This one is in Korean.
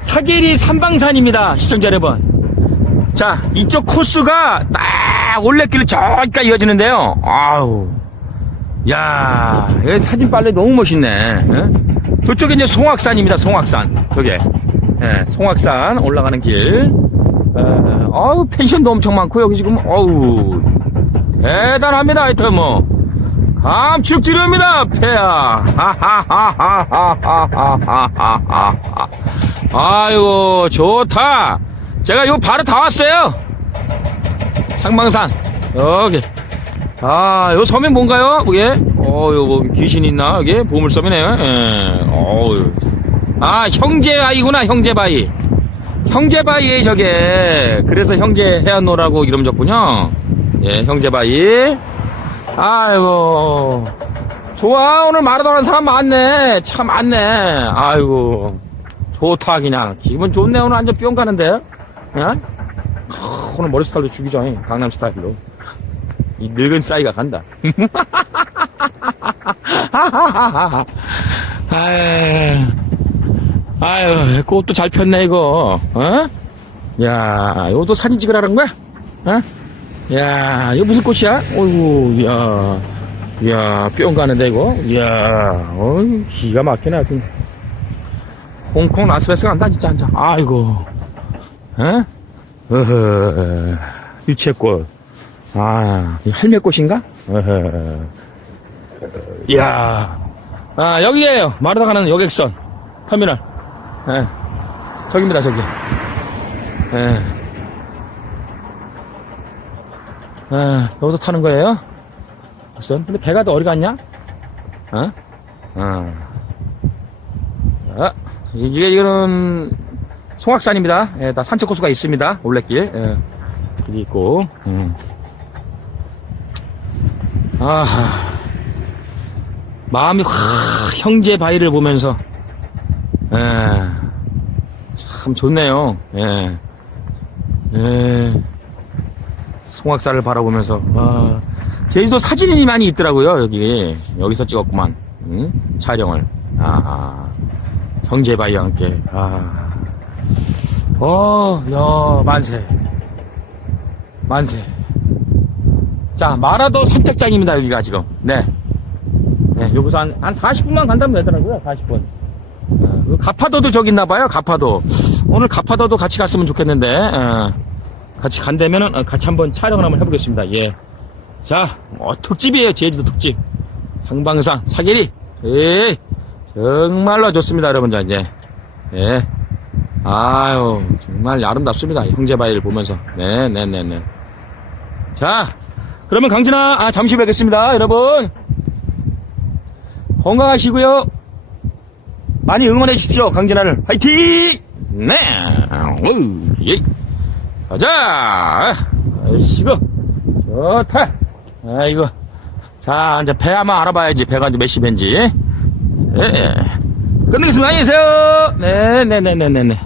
사계리 삼방산입니다. 시청자 여러분. 자, 이쪽 코스가 딱 올레길로 저기까지 이어지는데요. 아우. 야, 사진 빨래 너무 멋있네. 예? 저쪽에 이제 송악산입니다. 송악산. 저게. 예, 송악산 올라가는 길. 어, 아우, 펜션도 엄청 많고, 여기 지금, 어우, 대단합니다. 하여튼 뭐. 감축 드립니다, 폐야. 하하하하하하하하하. 아이고, 좋다. 제가 요 바로 다 왔어요. 상방산. 여기. 아, 요 섬이 뭔가요? 그게? 어, 요거 귀신 있나? 여기? 보물섬이네요. 예. 어우. 아, 형제바위구나, 형제 바위. 형제 바위에 저게. 그래서 형제 해안노라고 이름 졌군요. 예, 형제 바위. 아이고. 좋아, 오늘 마라도는 사람 많네. 참 많네. 아이고. 좋다, 그냥. 기분 좋네, 오늘 완전 뿅 가는데. 예? 하, 오늘 머리 스타일도 죽이죠, 잉. 강남 스타일로. 이 늙은 싸이가 간다. 아유, 아유, 꽃도 잘 폈네, 이거. 어? 야, 이것도 사진 찍으라는 거야? 어? 야, 이거 무슨 꽃이야? 어이구, 야, 야, 뿅 가는데, 이거? 야, 어이, 기가 막히네, 하여튼. 홍콩 라스베스 간다, 진짜, 진짜. 아이고. 어? 어허, 유채꽃. 아, 이 할매꽃인가? 이야. 아, 여기에요. 마르다 가는 여객선. 터미널. 예. 저기입니다, 저기. 예. 아, 여기서 타는 거예요? 우선. 근데 배가 또 어디 갔냐? 어? 어. 아, 이게, 이거는, 송악산입니다. 예, 다 산책 코스가 있습니다. 올레길. 예. 길이 있고. 음. 아하. 마음이 확 형제 바위를 보면서 예, 참 좋네요. 예, 예, 송악산을 바라보면서 와, 제주도 사진이 많이 있더라고요 여기 여기서 찍었구만 응? 촬영을 아 바위와 함께 아, 어, 야 만세 만세. 자 마라도 선착장입니다 여기가 지금 네. 네, 여기서 한, 한 40분만 간다면 되더라고요, 40분. 어, 그 가파도도 저기 있나봐요, 가파도. 오늘 가파도도 같이 갔으면 좋겠는데, 어, 같이 간다면은, 어, 같이 한번 촬영을 한번 해보겠습니다, 예. 자, 어, 특집이에요, 제주도 특집. 상방산, 사계리. 예, 정말로 좋습니다, 여러분들, 예. 예. 아유, 정말 아름답습니다, 형제 바위를 보면서. 네, 네, 네, 네. 자, 그러면 강진아, 아, 잠시 뵙겠습니다, 여러분. 건강하시고요. 많이 응원해 주십시오. 강진아를 화이팅! 네. 어우, 예. 가자. 아이씨고. 좋다. 아이고. 자, 이제 배 한번 알아봐야지. 배가 이제 몇 시 배인지. 예. 끝내겠습니다. 안녕히 계세요. 네네네네네네.